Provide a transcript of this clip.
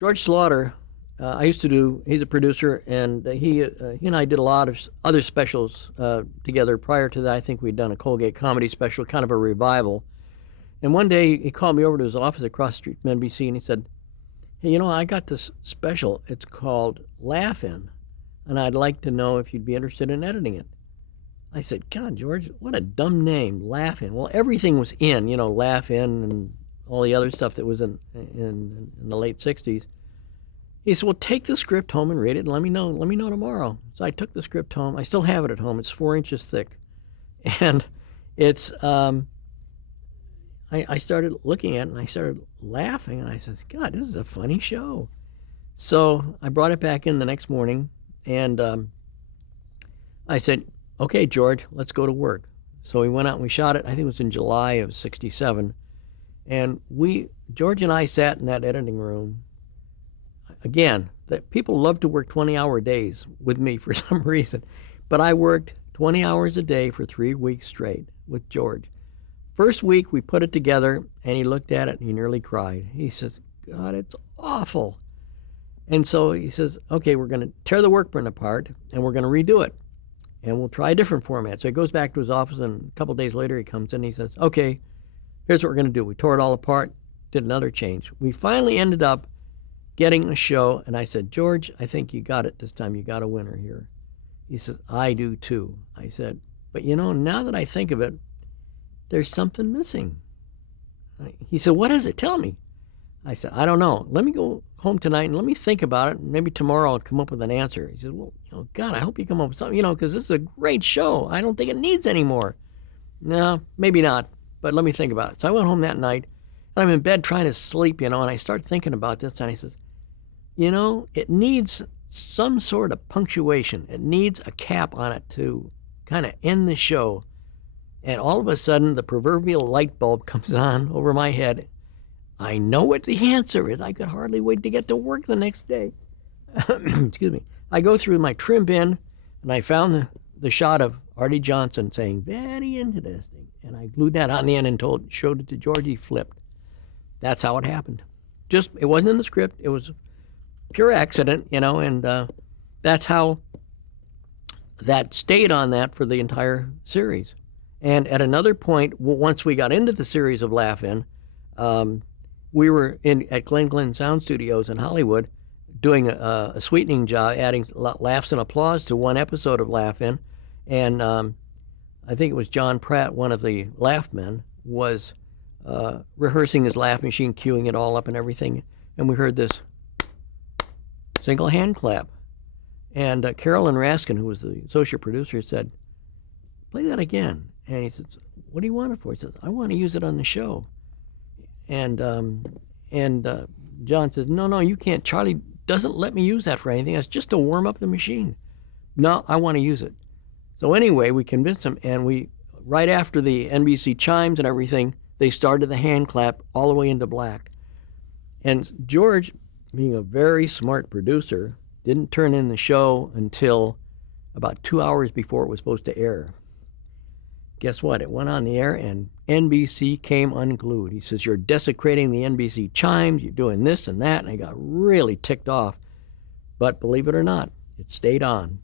George Slaughter, he's a producer, and he and I did a lot of other specials together. Prior to that, I think we'd done a Colgate comedy special, kind of a revival. And one day he called me over to his office across the street from NBC, and he said, "Hey, I got this special. It's called Laugh-In, and I'd like to know if you'd be interested in editing it." I said, "God, George, what a dumb name, Laugh-In." Well, everything was in, Laugh-In and all the other stuff that was in the late '60s. He said, "Well, take the script home and read it, and let me know. Let me know tomorrow." So I took the script home. I still have it at home. It's 4 inches thick, and it's. I started looking at it and I started laughing, and I said, "God, this is a funny show." So I brought it back in the next morning, and I said, "Okay, George, let's go to work." So we went out and we shot it. I think it was in July of '67, and George and I sat in that editing room. Again, that people love to work 20-hour days with me for some reason, but I worked 20 hours a day for 3 weeks straight with George. First week we put it together, and he looked at it and he nearly cried. He says, "God, it's awful." And so he says, "Okay, we're going to tear the workprint apart and we're going to redo it, and we'll try a different format." So he goes back to his office, and a couple of days later he comes in and he says, "Okay, here's what we're going to do." We tore it all apart, did another change. We finally ended up getting a show, and I said, "George, I think you got it this time. You got a winner here." He says, "I do too." I said, "But now that I think of it, there's something missing." He said, "What is it? Tell me." I said, "I don't know. Let me go home tonight and let me think about it. And maybe tomorrow I'll come up with an answer." He said, "Well, God, I hope you come up with something, because this is a great show. I don't think it needs any more." "No, maybe not, but let me think about it." So I went home that night, and I'm in bed trying to sleep, and I start thinking about this, and I says, it needs some sort of punctuation. It needs a cap on it to kind of end the show. And all of a sudden, the proverbial light bulb comes on over my head. I know what the answer is. I could hardly wait to get to work the next day. Excuse me. I go through my trim bin, and I found the shot of Artie Johnson saying, "Very interesting." And I glued that on the end and showed it to George. He flipped. That's how it happened. It wasn't in the script. It was pure accident, and that's how that stayed on that for the entire series. And at another point, once we got into the series of Laugh-In, we were at Glen Sound Studios in Hollywood doing a sweetening job, adding laughs and applause to one episode of Laugh-In. And I think it was John Pratt, one of the laugh men, was rehearsing his laugh machine, cueing it all up and everything. And we heard this single hand clap. And Carolyn Raskin, who was the associate producer, said, "Play that again." And he says, "What do you want it for?" He says, "I want to use it on the show." And John says, "No, you can't. Charlie doesn't let me use that for anything. That's just to warm up the machine." "No, I want to use it." So anyway, we convinced him, and right after the NBC chimes and everything, they started the hand clap all the way into black. And George, being a very smart producer, didn't turn in the show until about 2 hours before it was supposed to air. Guess what? It went on the air, and NBC came unglued. He says, "You're desecrating the NBC chimes. You're doing this and that." And I got really ticked off. But believe it or not, it stayed on.